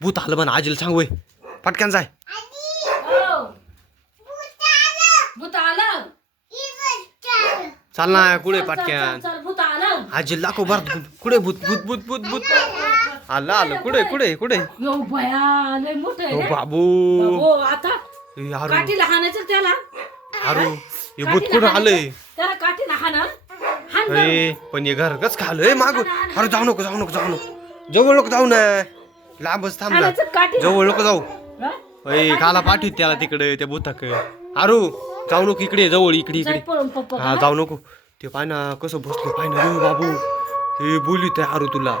भूत आलं म्हणा आजीला सांग वय. पटकन जाय. भूत आलं. चाल ना कुठे चल, चल, पटकन? चल, चल, भूत आलं. आजी लाखो भर कुठे भूत भूत भूत भूत भूत? आलं आलं. कुठे कुठे कुठे? यो भया लय मोठं आहे ओ रे. बाबू. हो आता ए, त्याला? अरे हे? भूत कुठं आलंय? त्याला बरं. पण हे घर कस खालं मागून अरे जाऊ नको जाऊ नको जाऊ नको. जवळ नको जाऊ ना. लांबच थांब ना. जवळ नको जाऊ? अय काला पाठीत त्याला तिकडे त्या भूताक अरू जाऊ नको इकडे जवळ इकडे इकडे. हा जाऊ नको. ते पाय ना कसं बसलो पाय ना रे बाबू. हे बोलित आहे अरू तुला.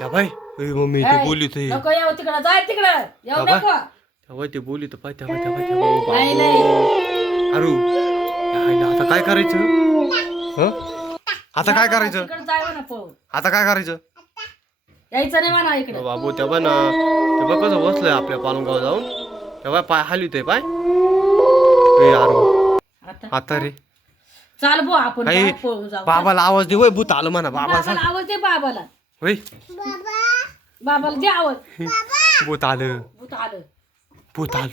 या बाय ए मम्मी ते बोलित आहे नको येऊ तिकडं जाय तिकडं. येऊ बाबा. नको. तेव्हा ते बोलित पाय तेव्हा तेव्हा तेव्हा नाही बाबू. नाही अरू यायला आता काय करायचं? हं? आता काय करायचं? तिकडं जाय म्हणा पळून. आता काय करायचं? यायचं नाही म्हणा इकडे. बाबू तेव्हा ना तेव्हा कसं बसलंय आपल्या पालगाव जाऊन. तेव्हा पाय हलवितोय पाय. ए आता? आता रे. चाल बो आपण आई, बाहेर पळून जाऊ. बाबाला आवाज दे भूत आलं म्हणा बाबा सांग बाबाला आवाज दे बाबाला. होय. बाबाला दे आवाज. भूत आलं. भूत आलं. भूत आलं.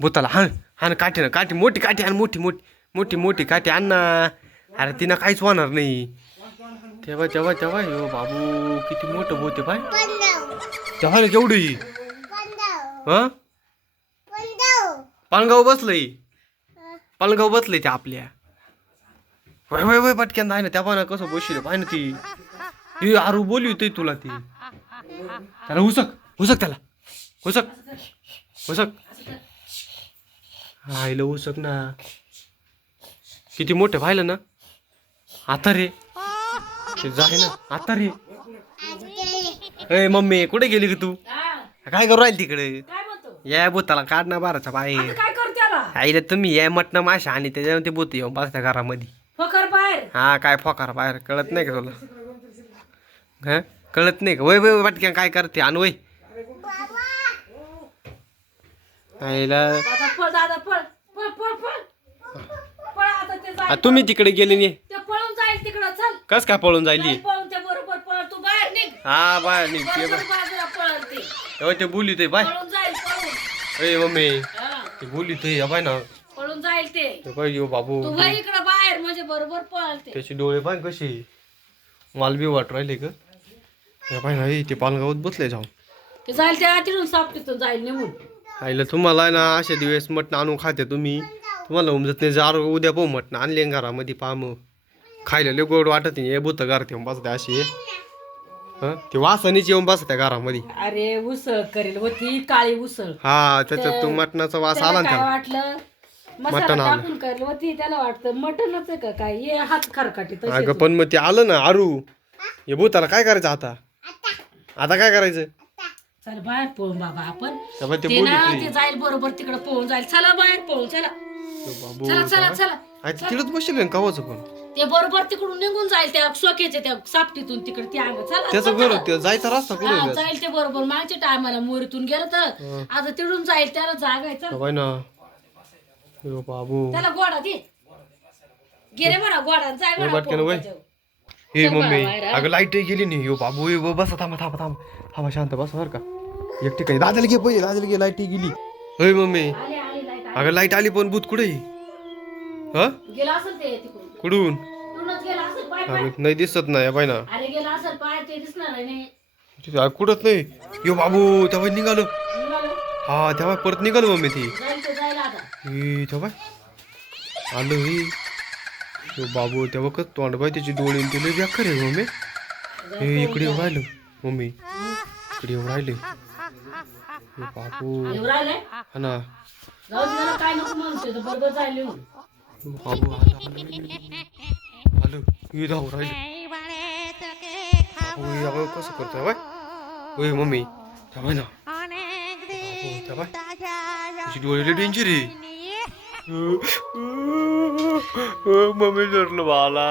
भूताला हाण हाण काठी ना काठी मोठी काठी आण मोठी मोठी मोठी मोठी काठी आण ना. अरे तिनं काहीच होणार नाही. तेव्हा तेव्हा तेव्हा यो बाबू किती मोठं आहे पाय तेव्हा ना केवढी? हा? पालगाव बसलंय. पालगाव बसलंय ते आपल्या. वय वय वय पटक्यान आहे ना त्या पाना कसं बसले पाय ना ती. हे आरू बोलली होती तुला ती. त्याला हुसक हुसक त्याला. हुसक हुसक. आईला हुसक ना. किती मोठे पाहिलं ना. आता रे. ते जाय ना. आता रे. ए मम्मी कुठे गेली ग तू? काय करू राहील तिकडे? या भूताला काढ ना बाराचा बाहेर. आता काय आईला तुम्ही या मटणं माशा आणि त्याच्यावर ते भूत येऊन बसत्या घरामध्ये. फकर बाहेर. हा काय फोकार बाहेर? कळत नाही का तुला? हा? कळत नाही का? वय वय वाटक्या काय करते? आणि वय. आईला दादा पळ दादा पळ. पळ पळ पळ. पळ आता ते आ, जाईल तुम्ही तिकडे गेले नाही ते पळून जाईल तिकडं चल कस काय पळून जायली? जाईल पळून ते बरोबर पळ तू बाहेर निघ. हा बाय ते बरोबर बघ. बाजूला पळल ते तेव्हा ते बोली ते बाय. पळून जाईल पळून. ए मम्मी हा, ते बोली ते या बाय ना. पळून जाईल ते. ते बाय यो बाबू. तू वय इकडं बाहेर म्हणजे बरोबर पळल ते त्याचे डोळे पाय कसे? माल बी वाट राहिले का? या बाय ना ए, ते पालगावात बसले जाऊन. ते जाईल तिथून सापटीतून जाईल निघून. आईला तुम्हाला आहे ना अशा दिवस मटण आणून खाते तुम्ही. तुम्हाला उमजत नाही जार उद्या पाहू मटण आणले ना घरामध्ये पहा मग. खायला गोड वाटत नाही हे भूत घरात येऊन बसते अशी. हं? ते वासनीच येऊन बसत्या घरामध्ये. अरे उसळ करेल होती काळी उसळ. हा त्याच्यात तो मटणाचा वास त्याला आला ना काय त्याला. वाटलं? मटण आलं. टाकून करेल होती त्याला वाटतं का काय? हात खरकाटी अगं पण मग ते आलं ना आरू. हे भूताला काय करायचं आता? आता काय करायचं? चल बाहेर पळून बाबा आपण. तेव्हा ते ते ना बोलली ते जाईल बरोबर तिकडे पळून जाईल. चला बाहेर पळून चला. चला चला चला. तिकडच बसले कवाच पण? ते बरोबर तिकडून निघून जाईल त्या सोक्याच्या त्या सापटीतून तिकडे ते अंग त्याचं चला. बरं ते जायचा रस्ता कुठे हा, जाईल ते बरोबर. मागच्या टायमाला मोरीतून गेलं तर आता तिकडून जाईल त्याला जागायचं बाय ना. यो बाबू. त्याला गोडा दे. गेले म्हणा गोडा जाय म्हणा वय. हे चल मम्मी बाळा, बाहेर आ. अगं लाइट गेली नाही. यो बाबू यो बसा थांबा थांबा थांबा. थांबा शांत बसा बरं का. एक ठिकाणी. दादाला घे पहिले दादाला घे लाइट गेली. होय मम्मी. आले आले लाइट आली. अगं लाइट आली पण भूत कुठे हा? गेला असेल ते तिकडून. कुठून पाय पाय. नाही दिसत नाही बाय ना. पाय तिथे कुठंच नाही. यो बाबू तेव्हा निघालो. हा तेव्हा परत निघालो मम्मी ती. तेव्हा? आलो हे. यो बाबू तेव्हा कस तोंड बाय त्याची डोळे आणि ते लय बेकार आहे मम्मी. हे इकडे येऊन राहिलं मम्मी. इकडे येऊन राहिले. यो बाबू. हा ना. जाऊ दे त्याला काय नको म्हणतोय तो बरोबर जाईल येऊन बाबू आला आलो हे धाव राहिले बाबू हे अगं कसं करतोय बाय होय मम्मी तेव्हा ना बाबू तेव्हा त्याची डोळे लय डेंजर आहे मम्मी धरलं मला